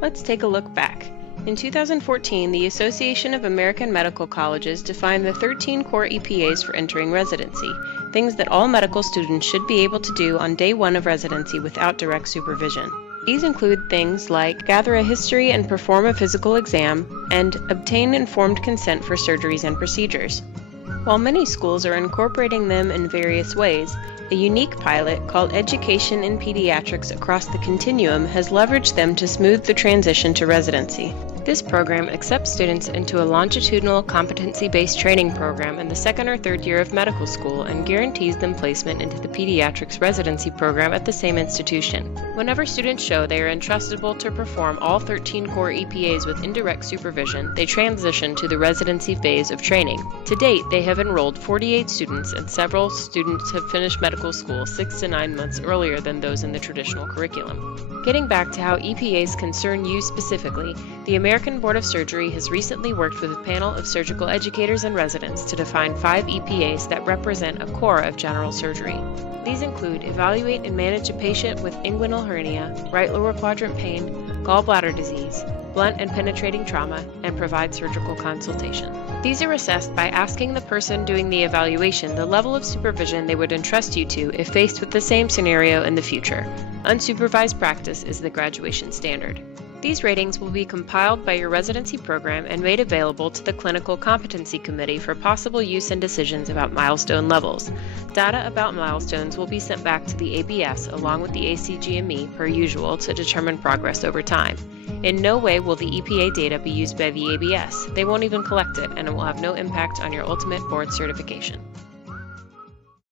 Let's take a look back. In 2014, the Association of American Medical Colleges defined the 13 core EPAs for entering residency, things that all medical students should be able to do on day one of residency without direct supervision. These include things like gather a history and perform a physical exam, and obtain informed consent for surgeries and procedures. While many schools are incorporating them in various ways, a unique pilot called Education in Pediatrics Across the Continuum has leveraged them to smooth the transition to residency. This program accepts students into a longitudinal competency-based training program in the second or third year of medical school and guarantees them placement into the pediatrics residency program at the same institution. Whenever students show they are entrustable to perform all 13 core EPAs with indirect supervision, they transition to the residency phase of training. To date, they have enrolled 48 students, and several students have finished medical school 6 to 9 months earlier than those in the traditional curriculum. Getting back to how EPAs concern you specifically, the American Board of Surgery has recently worked with a panel of surgical educators and residents to define 5 EPAs that represent a core of general surgery. These include evaluate and manage a patient with inguinal hernia, right lower quadrant pain, gallbladder disease, blunt and penetrating trauma, and provide surgical consultation. These are assessed by asking the person doing the evaluation the level of supervision they would entrust you to if faced with the same scenario in the future. Unsupervised practice is the graduation standard. These ratings will be compiled by your residency program and made available to the Clinical Competency Committee for possible use and decisions about milestone levels. Data about milestones will be sent back to the ABS along with the ACGME per usual to determine progress over time. In no way will the EPA data be used by the ABS. They won't even collect it, and it will have no impact on your ultimate board certification.